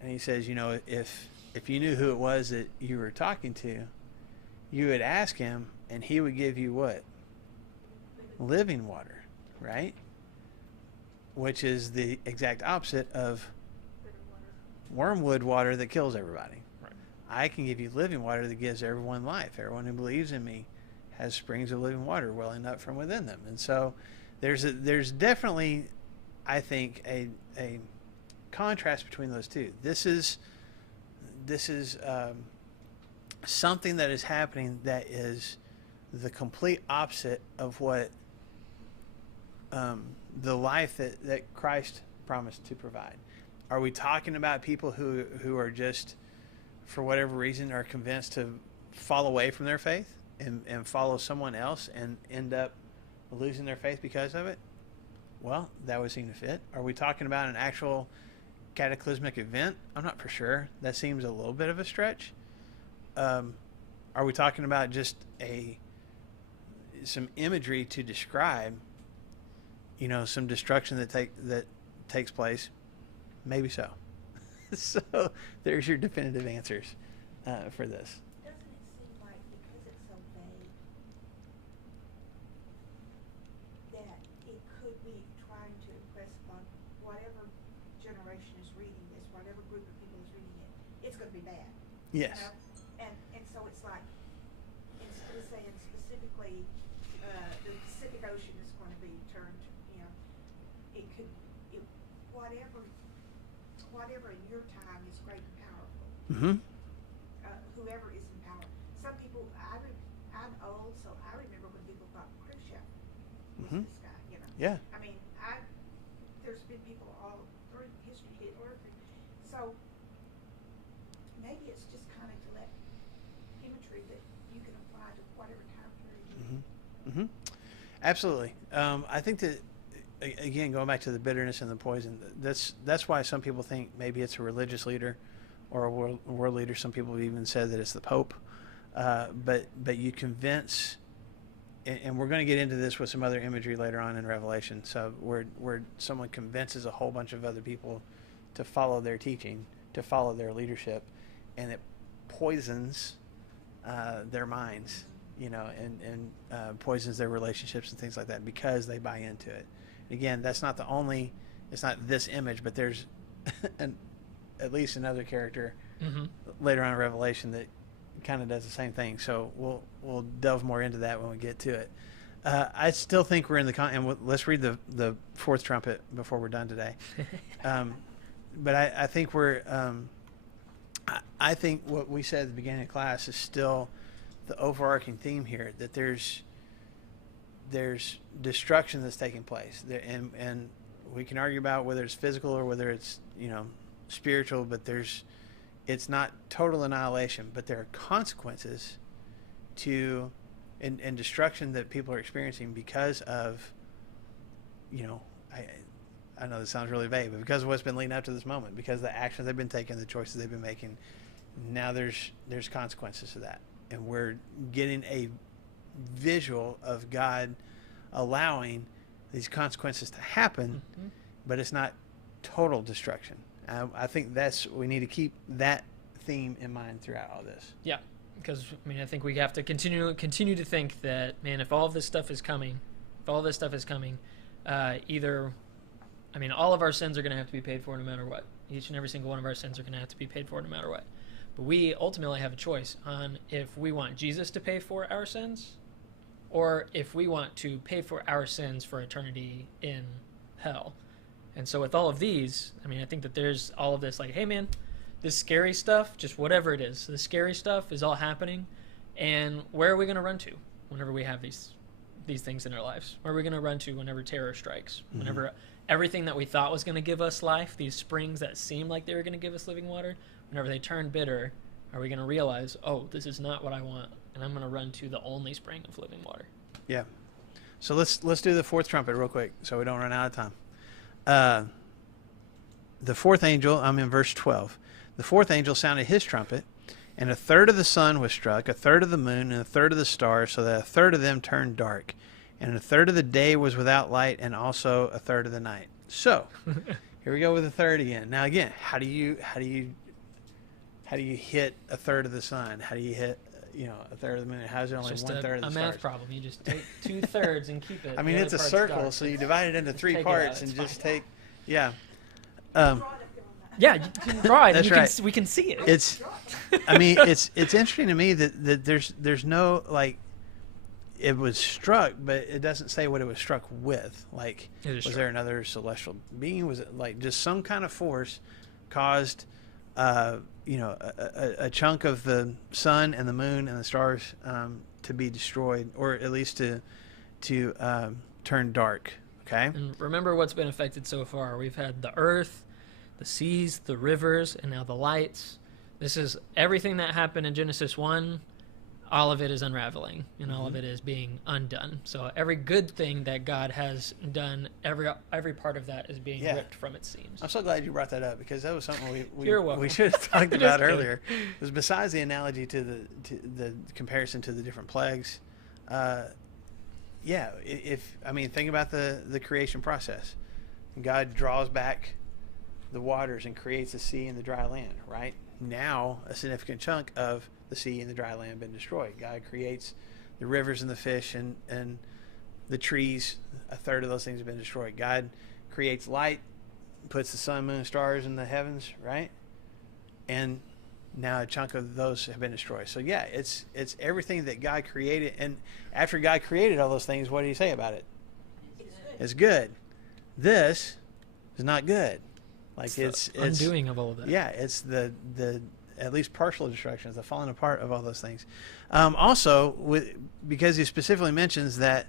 and he says, if you knew who it was that you were talking to, you would ask him, and he would give you what? Living water, right? Which is the exact opposite of wormwood water that kills everybody. Right. I can give you living water that gives everyone life. Everyone who believes in me has springs of living water welling up from within them. And so there's definitely, I think, a contrast between those two. This is something that is happening that is the complete opposite of what the life that Christ promised to provide. Are we talking about people who are just, for whatever reason, are convinced to fall away from their faith and follow someone else and end up losing their faith because of it? Well, that would seem to fit. Are we talking about an actual cataclysmic event? I'm not for sure. That seems a little bit of a stretch. Are we talking about just some imagery to describe, some destruction that takes place? Maybe so. So there's your definitive answers for this. Doesn't it seem like, because it's so vague, that it could be trying to impress upon whatever generation is reading this, whatever group of people is reading it, it's going to be bad. Yes. And so it's like, instead of saying specifically the Pacific Ocean is going to be turned, whatever in your time is great and powerful. Mm-hmm. Whoever is in power. Some people, I'm old, so I remember when people thought Khrushchev was Mm-hmm. this guy, Yeah. I mean, there's been So maybe it's just kind of to let imagery that you can apply to whatever time period. Mm-hmm. Absolutely. I think that, again, going back to the bitterness and the poison, that's why some people think maybe it's a religious leader or a world leader. Some people have even said that it's the Pope. But you convince, and we're going to get into this with some other imagery later on in Revelation. So where someone convinces a whole bunch of other people to follow their teaching, to follow their leadership, and it poisons their minds, and poisons their relationships and things like that because they buy into it. Again, that's not it's not this image, but there's at least another character later on in Revelation that kind of does the same thing. So we'll delve more into that when we get to it. I still think we're in and let's read the fourth trumpet before we're done today. But I think I think what we said at the beginning of class is still the overarching theme here, that there's destruction that's taking place there, and we can argue about whether it's physical or whether it's spiritual, but it's not total annihilation, but there are consequences to and destruction that people are experiencing because of I know this sounds really vague, but because of what's been leading up to this moment, because of the actions they've been taking, the choices they've been making, now there's consequences to that, and we're getting a visual of God allowing these consequences to happen, but it's not total destruction. I think we need to keep that theme in mind throughout all this. Yeah, because I think we have to continue to think that, man, if all of this stuff is coming, either, all of our sins are going to have to be paid for no matter what. Each and every single one of our sins are going to have to be paid for no matter what. But we ultimately have a choice on if we want Jesus to pay for our sins, or if we want to pay for our sins for eternity in hell. And so with all of these, I think that there's all of this, like, hey man, this scary stuff, just whatever it is, the scary stuff is all happening, and where are we going to run to whenever we have these things in our lives? Where are we going to run to whenever terror strikes? Whenever everything that we thought was going to give us life, these springs that seemed like they were going to give us living water, whenever they turn bitter, are we going to realize, oh, this is not what I want, and I'm going to run to the only spring of living water? Yeah. So let's do the fourth trumpet real quick so we don't run out of time. The fourth angel, I'm in verse 12. The fourth angel sounded his trumpet, and a third of the sun was struck, a third of the moon, and a third of the stars, so that a third of them turned dark. And a third of the day was without light, and also a third of the night. So, here we go with the third again. Now again, how do you hit a third of the sun? How do you hit a third of the moon? How is it only It's one just third of the a stars? math problem. You just take 2/3 and keep it. It's a circle, so you divide it into three parts and just take, yeah. Yeah, you can draw it. That's right. We can see it. It's interesting to me that there's no, like, it was struck, but it doesn't say what it was struck with. Like, was there another celestial being? Was it like just some kind of force caused, a chunk of the sun and the moon and the stars to be destroyed, or at least to turn dark? Okay. And remember what's been affected so far. We've had the earth, the seas, the rivers, and now the lights. This is everything that happened in Genesis 1. All of it is unraveling, and all of it is being undone. So every good thing that God has done, every part of that is being ripped from its seams. I'm so glad you brought that up, because that was something You're welcome. we should have talked about earlier. It was besides the analogy to the comparison to the different plagues. Think about the creation process. God draws back the waters and creates the sea and the dry land, right? Now a significant chunk of the sea and the dry land have been destroyed. God creates the rivers and the fish and the trees. A third of those things have been destroyed. God creates light, puts the sun, moon, stars in the heavens, right? And now a chunk of those have been destroyed. So yeah, it's everything that God created. And after God created all those things, what did he say about it? It's good. This is not good. Like it's undoing of all of that. Yeah, it's the at least partial destruction, it's the falling apart of all those things. Also, because he specifically mentions that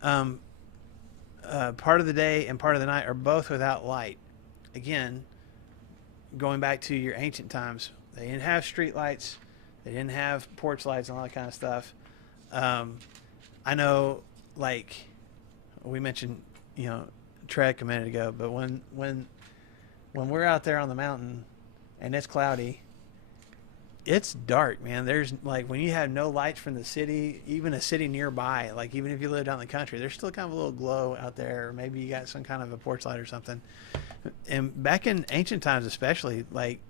part of the day and part of the night are both without light. Again, going back to your ancient times, they didn't have street lights, they didn't have porch lights and all that kind of stuff. I know, like we mentioned, trek a minute ago, but when we're out there on the mountain and it's cloudy, it's dark, man. There's like when you have no lights from the city, even a city nearby, like even if you lived out in the country, there's still kind of a little glow out there. Or maybe you got some kind of a porch light or something. And back in ancient times, especially, like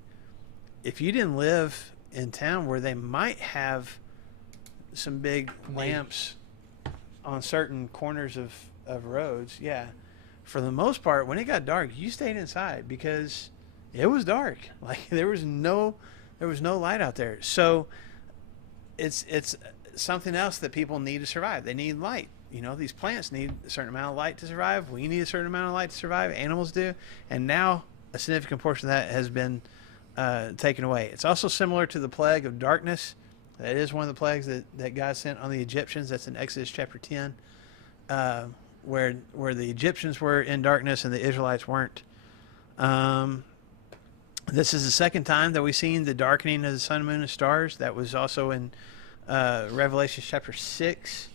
if you didn't live in town where they might have some big lamps on certain corners of roads, yeah. For the most part, when it got dark, you stayed inside because it was dark. Like there was no light out there. So it's something else that people need to survive. They need light. These plants need a certain amount of light to survive. We need a certain amount of light to survive. Animals do. And now a significant portion of that has been taken away. It's also similar to the plague of darkness. That is one of the plagues that God sent on the Egyptians. That's in Exodus chapter 10, where the Egyptians were in darkness and the Israelites weren't. This is the second time that we've seen the darkening of the sun, moon, and stars. That was also in Revelation chapter 6.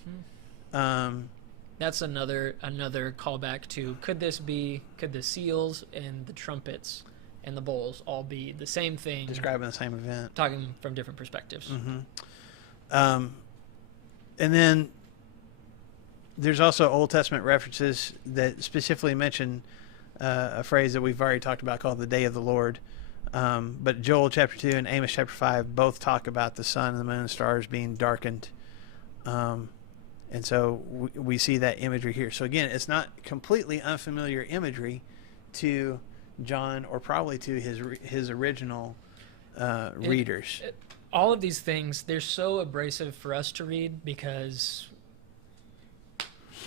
That's another callback to could the seals and the trumpets and the bowls all be the same thing, describing the same event, talking from different perspectives. And then there's also Old Testament references that specifically mention a phrase that we've already talked about called the Day of the Lord. But Joel chapter 2 and Amos chapter 5 both talk about the sun and the moon and stars being darkened. And so we see that imagery here. So again, it's not completely unfamiliar imagery to John or probably to his original readers. All of these things, they're so abrasive for us to read because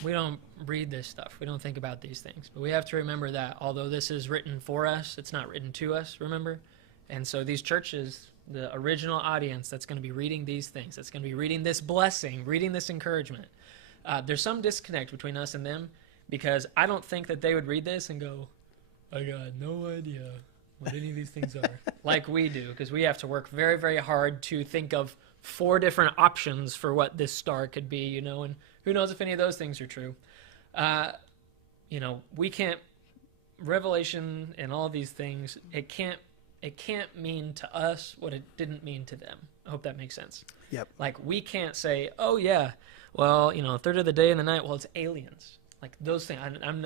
we don't read this stuff. We don't think about these things. But we have to remember that although this is written for us, it's not written to us, remember? And so these churches, the original audience that's going to be reading these things, that's going to be reading this blessing, reading this encouragement, there's some disconnect between us and them because I don't think that they would read this and go, I got no idea what any of these things are, like we do, because we have to work very, very hard to think of 4 different options for what this star could be, and who knows if any of those things are true. We can't, Revelation and all of these things, it can't mean to us what it didn't mean to them. I hope that makes sense. Yep. Like, we can't say, oh, yeah, well, a third of the day and the night, well, it's aliens. Like, those things,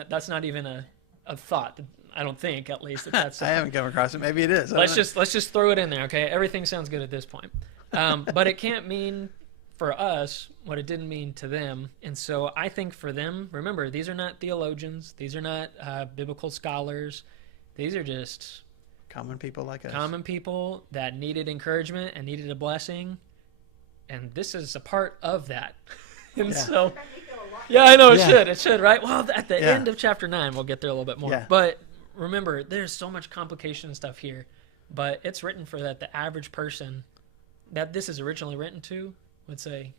that's not even a thought. I don't think, at least, that's. I haven't come across it. Maybe it is. Let's just throw it in there, okay? Everything sounds good at this point. But it can't mean for us what it didn't mean to them. And so I think for them, remember, these are not theologians. These are not biblical scholars. These are just common people like us. Common people that needed encouragement and needed a blessing. And this is a part of that. And so, yeah, I know it should, right? Well, at the end of chapter 9, we'll get there a little bit more. Yeah. But remember, there's so much complication and stuff here. But it's written for that the average person that this is originally written to would say,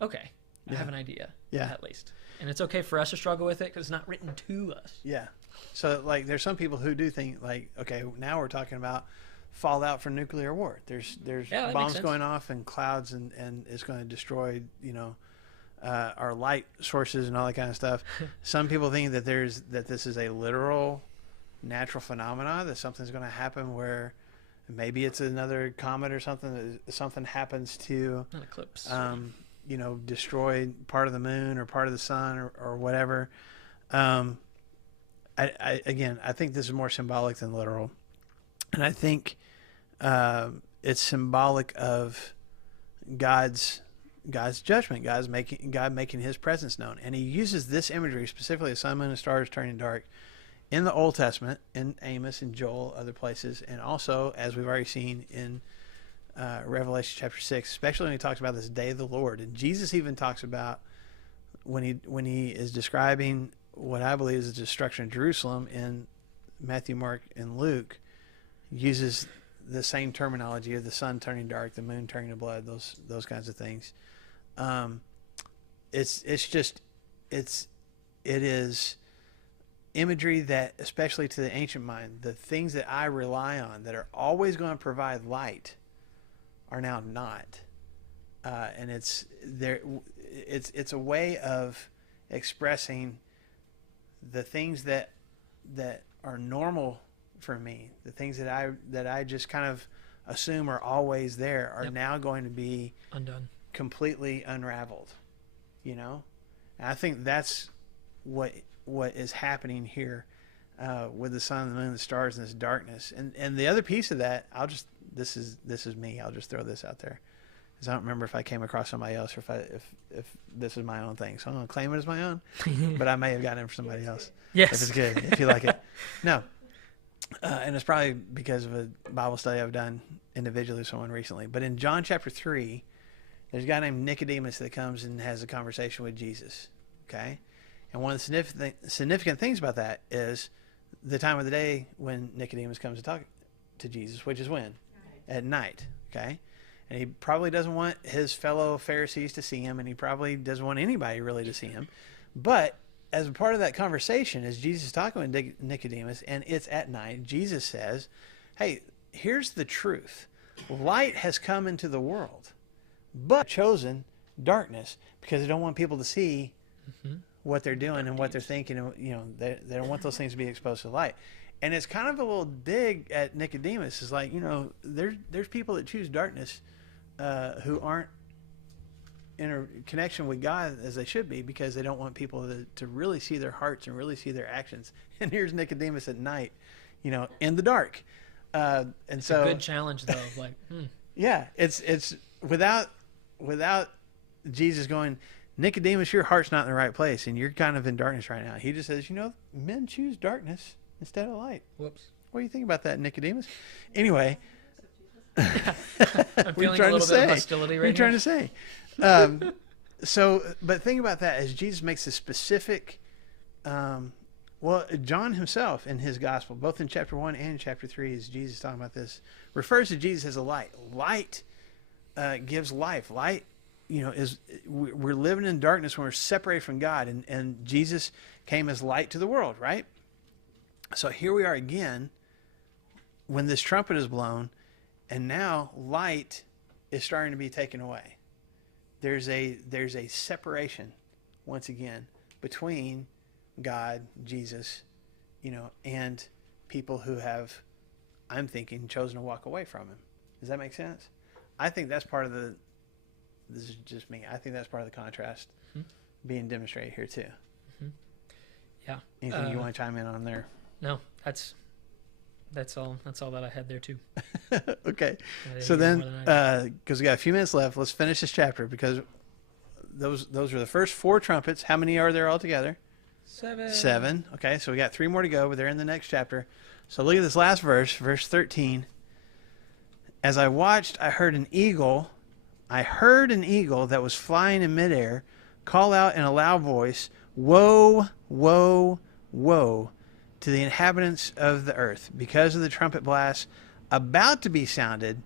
okay, I have an idea, at least. And it's okay for us to struggle with it because it's not written to us. Yeah. So, like, there's some people who do think, like, okay, now we're talking about fallout from nuclear war. There's bombs going off and clouds, and it's going to destroy, our light sources and all that kind of stuff. Some people think that this is a literal natural phenomena, that something's going to happen where maybe it's another comet or something. Something happens to an eclipse, destroy part of the moon or part of the sun or whatever. I think this is more symbolic than literal, and I think it's symbolic of God's judgment. God making His presence known, and He uses this imagery specifically: the sun, moon, and stars turning dark, in the Old Testament, in Amos and Joel, other places, and also, as we've already seen in Revelation chapter 6, especially when He talks about this day of the Lord. And Jesus even talks about when he is describing what I believe is the destruction of Jerusalem in Matthew, Mark, and Luke, uses the same terminology of the sun turning dark, the moon turning to blood, those kinds of things. It is imagery that, especially to the ancient mind, the things that I rely on that are always going to provide light are now not. And it's a way of expressing the things that are normal for me, the things that I just kind of assume are always there, are now going to be undone, completely unraveled. And I think that's what is happening here with the sun, the moon, the stars, and this darkness. And the other piece of that, this is me. I'll just throw this out there, because I don't remember if I came across somebody else or if this is my own thing. So I'm gonna claim it as my own, but I may have gotten it from somebody else. Yes, if it's good, if you like it. No, and it's probably because of a Bible study I've done individually with someone recently. But in John chapter 3, there's a guy named Nicodemus that comes and has a conversation with Jesus. Okay, and one of the significant things about that is the time of the day when Nicodemus comes to talk to Jesus, which is when? At night. Okay, and he probably doesn't want his fellow Pharisees to see him, and he probably doesn't want anybody really to see him. But as a part of that conversation, as Jesus is talking with Nicodemus, and it's at night, Jesus says, hey, here's the truth. Light has come into the world, but chosen darkness because they don't want people to see what they're doing and what they're thinking. And, they don't want those things to be exposed to light. And it's kind of a little dig at Nicodemus. It's like, there's people that choose darkness who aren't in a connection with God as they should be, because they don't want people to really see their hearts and really see their actions. And here's Nicodemus at night, in the dark. And it's so a good challenge, though. Like, yeah, it's without Jesus going, Nicodemus, your heart's not in the right place, and you're kind of in darkness right now. He just says, men choose darkness instead of light. Whoops. What do you think about that, Nicodemus? Anyway, I'm feeling a little bit of hostility right now. What are you trying to say? But think about that as Jesus makes a specific, John himself in his gospel, both in chapter 1 and chapter 3, as Jesus talking about this, refers to Jesus as a light. Light gives life. Light, we're living in darkness when we're separated from God, and Jesus came as light to the world, right? So here we are again when this trumpet is blown, and now light is starting to be taken away. There's a separation once again between God, Jesus, and people who have, I'm thinking, chosen to walk away from him. Does that make sense? I think that's part of this is just me, I think that's part of the contrast being demonstrated here too. Yeah. Anything you want to chime in on there? No, that's all that I had there too. Okay. So then, because we got a few minutes left, let's finish this chapter, because those are the first 4 trumpets. How many are there altogether? 7. Okay, so we got 3 more to go, but they're in the next chapter. So look at this last verse, verse 13. As I watched, I heard an eagle that was flying in midair call out in a loud voice, "Woe, woe, woe to the inhabitants of the earth, because of the trumpet blast about to be sounded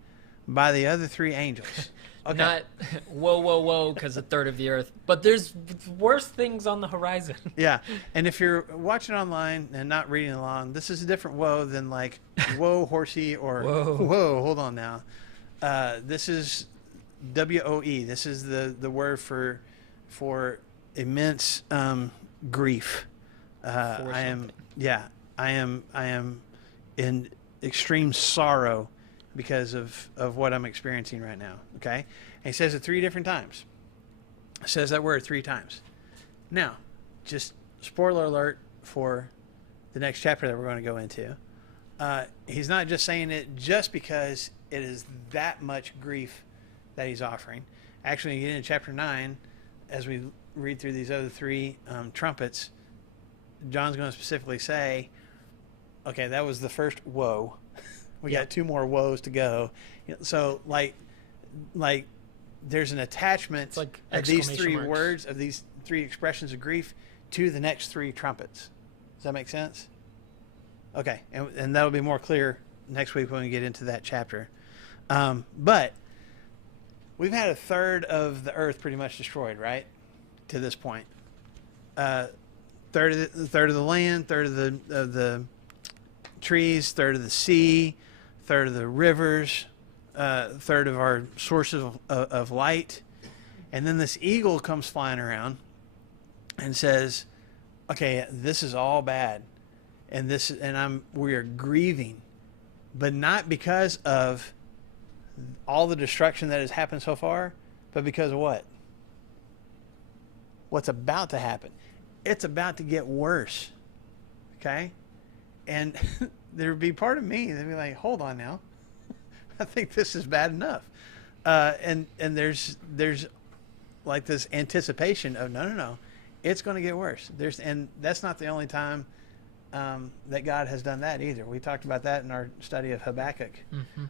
by the other 3 angels." Okay. Not whoa, whoa, whoa, because a third of the earth. But there's worse things on the horizon. Yeah, and if you're watching online and not reading along, this is a different woe than like whoa, horsey, or whoa, hold on now. This is WOE. This is the word for immense grief. I am in extreme sorrow because of what I'm experiencing right now. Okay, and he says it 3 different times. Says that word 3 times. Now, just spoiler alert for the next chapter that we're going to go into. He's not just saying it just because it is that much grief that he's offering. Actually, you get into chapter 9, as we read through these other 3 trumpets, John's going to specifically say, okay, that was the first woe. We got 2 more woes to go. So like there's an attachment like of these 3 marks. words, of these 3 expressions of grief to the next 3 trumpets. Does that make sense? Okay, and that'll be more clear next week when we get into that chapter. But we've had a third of the earth pretty much destroyed, right? To this point. third of the land, third of the trees, third of the sea, third of the rivers, third of our sources of light. And then this eagle comes flying around and says, okay, this is all bad. And we are grieving, but not because of all the destruction that has happened so far, but because of what? What's about to happen. It's about to get worse. Okay? And there'd be part of me that'd be like, hold on now. I think this is bad enough. And there's like this anticipation of no, it's going to get worse. And that's not the only time that God has done that either. We talked about that in our study of Habakkuk,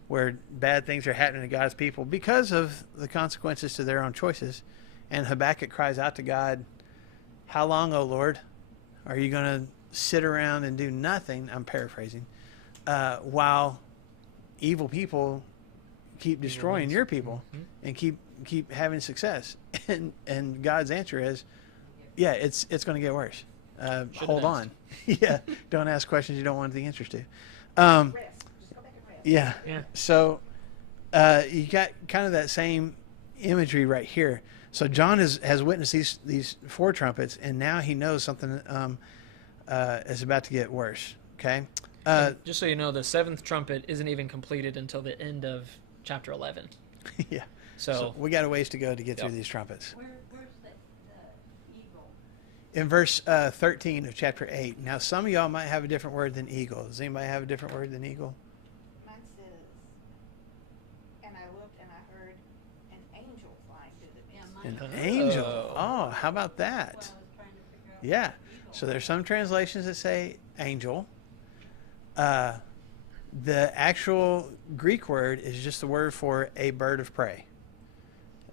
where bad things are happening to God's people because of the consequences to their own choices. And Habakkuk cries out to God, how long, O Lord, are you going to sit around and do nothing? I'm paraphrasing, while evil people keep destroying your people and keep having success. And God's answer is, yeah, it's going to get worse. Hold on. Yeah. Don't ask questions you don't want the answers to. Rest. Just go back and rest. Yeah. Yeah. So you got kind of that same imagery right here. So John has witnessed these 4 trumpets, and now he knows something is about to get worse. Okay. And just so you know, the 7th trumpet isn't even completed until the end of chapter 11. Yeah. So we got a ways to go to get through these trumpets. Where's the eagle? In verse 13 of chapter 8. Now, some of y'all might have a different word than eagle. Does anybody have a different word than eagle? Mine says, and I looked and I heard an angel flying through the midst. Yeah, mine. An angel. Oh, how about that? Well, I was trying to figure out Yeah. what eagle. So there's some translations that say angel. The actual Greek word is just the word for a bird of prey.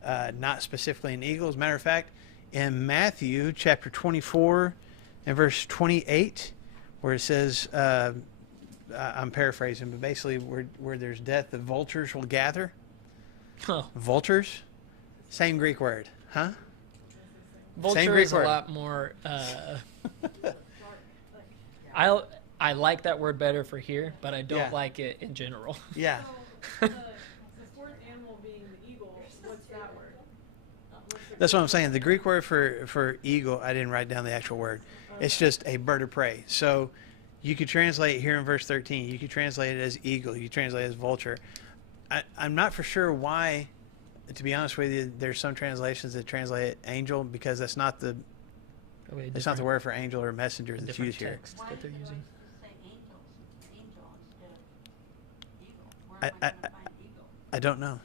Not specifically an eagle. As a matter of fact, in Matthew chapter 24 and verse 28, where it says, I'm paraphrasing, but basically where there's death, the vultures will gather. Oh. Vultures, same Greek word, huh? Vulture Greek is a word. lot more. I like that word better for here, but I don't Yeah. like it in general. Yeah. So the 4th animal being the eagle, what's that word? That's what I'm saying. The Greek word for eagle, I didn't write down the actual word. It's just a bird of prey. So you could translate here in verse 13. You could translate it as eagle. You could translate it as vulture. I'm not for sure why, to be honest with you, there's some translations that translate it angel, because that's not the it's not the word for angel or messenger that's different used here. text Why that they're does it using. say angel instead of eagle? Where am I going to find eagle? I don't know.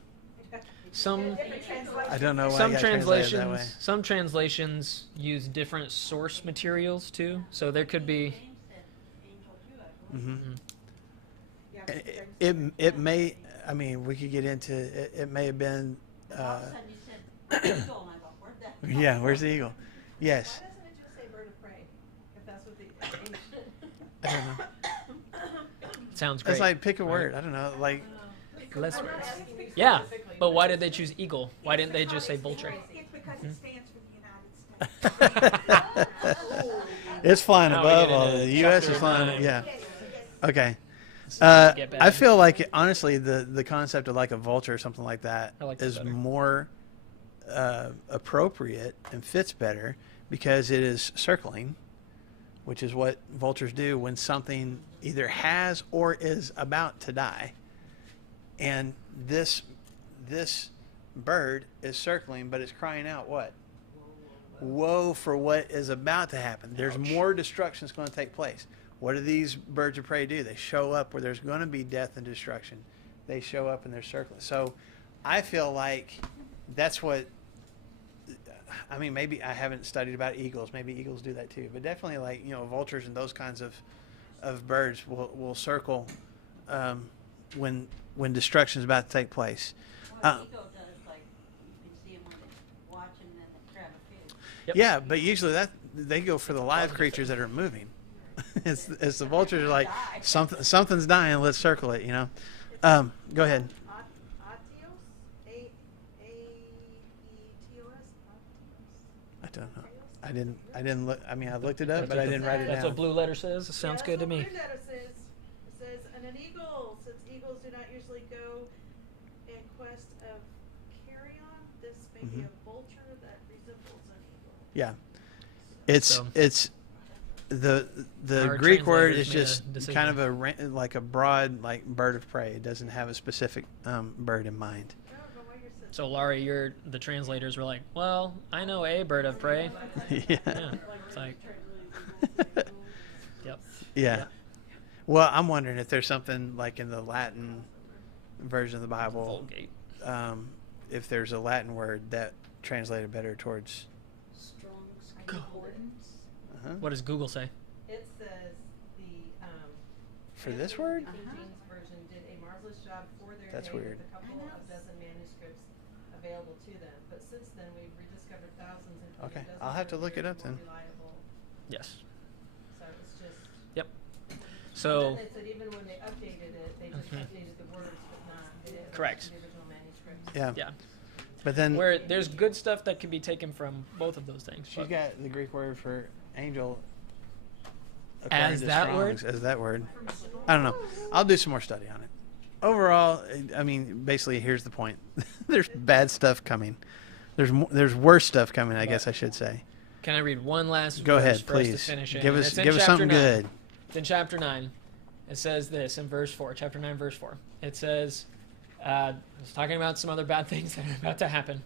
Some Different translation. I don't know why some it got translated that way. translations use different source materials too. So there could be James said angel too, I believe. Mm-hmm. Yeah, but It may. I mean, we could get into it. It may have been. But all of a sudden you said eagle, and I thought, where'd that come Yeah. from? Where's the eagle? Yes. Why doesn't it just say bird of prey? If that's what the I don't know. sounds great. It's like pick a word. I don't know. Like Less I'm not words. asking you Yeah, specifically, but why did they choose eagle? Why didn't they just say vulture? It's because it stands for the United States. it's flying Now we above get all. into The U.S. is chapter flying. 9. Yeah. Yes, yes. Okay. Starting to get bad. I feel like honestly, the concept of like a vulture or something like that I like that is better. more appropriate and fits better because it is circling, which is what vultures do when something either has or is about to die. And this bird is circling, but it's crying out what? Woe for what is about to happen. There's more destruction that's going to take place. What do these birds of prey do? They show up where there's going to be death and destruction. They show up and they're circling. So I feel like that's what, I mean, maybe I haven't studied about eagles. Maybe eagles do that too. But definitely like, vultures and those kinds of birds will circle when destruction is about to take place. Well, eagle does, like, you can see them when they're watching and then they grab a fish. Yep. Yeah, but usually they go for the live creatures that are moving. it's the vultures are like something's dying. Let's circle it. Go ahead. Atios? A-E-T-O-S? I don't know. I didn't look. I mean, I looked it up, but I didn't write it That's down. what blue letter says. Sounds good to me. Blue letter says. It says, and an eagle, since eagles do not usually go in quest of carrion, this may be a vulture that resembles an eagle. Yeah, it's So- it's the Our Greek word translators is made a just decision. kind of like a broad like bird of prey. It doesn't have a specific bird in mind. I don't know why you're saying. So Laurie, the translators were like, well, I know a bird of prey. Yeah. Yeah. It's like, yep. Yeah. Well, I'm wondering if there's something like in the Latin version of the Bible, Vulgate. if there's a Latin word that translated better towards. Strong's Go. concordance. What does Google say? It says For this word? King James Version did a marvelous job for their That's day weird. with a couple of dozen manuscripts available to them. But since then, we've rediscovered thousands, including Okay, dozens I'll have to look it earlier, up then. more reliable. Yes. So it's just. Yep. And So, then they said even when they updated it, they just updated the words, but not they didn't Correct. update the original manuscripts. Yeah. yeah. But then Where there's good stuff that can be taken from both of those things. she's but- got the Greek word for angel. As according to that word? Strong's, as that word. I don't know. I'll do some more study on it. Overall, I mean, basically, here's the point. There's bad stuff coming. There's worse stuff coming, I guess I should say. Can I read one last Go verse ahead, for us please. to finish it? Give And us it's in give us chapter something 9. good. It's in chapter 9. It says this in verse 4, chapter 9, verse 4. It says, it's talking about some other bad things that are about to happen.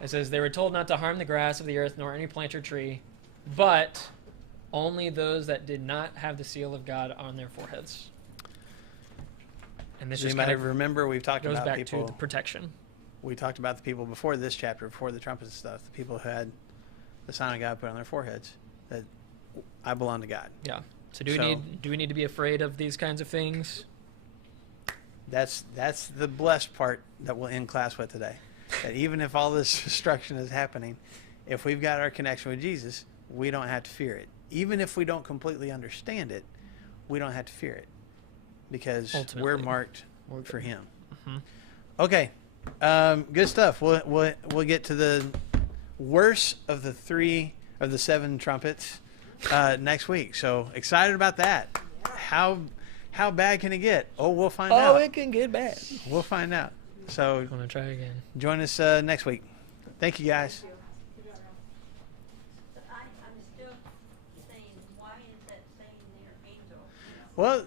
It says, they were told not to harm the grass of the earth nor any plant or tree, but only those that did not have the seal of God on their foreheads. And this Does just anybody kind of remember we've talked goes about back people? to the protection. We talked about the people before this chapter, before the trumpets and stuff. The people who had the sign of God put on their foreheads. That I belong to God. Yeah. So do So- we need to be afraid of these kinds of things? That's the blessed part that we'll end class with today. That even if all this destruction is happening, if we've got our connection with Jesus, we don't have to fear it. Even if we don't completely understand it, we don't have to fear it because Ultimately. we're marked We're for good. Him. Mhm. Okay, good stuff. We'll get to the worst of the 7 trumpets next week. So excited about that. How bad can it get? Oh, we'll find out. Oh, it can get bad. We'll find out. So I'm going to try again. join us next week. Thank you, guys. But I'm still saying, why is that saying there, angel? Well,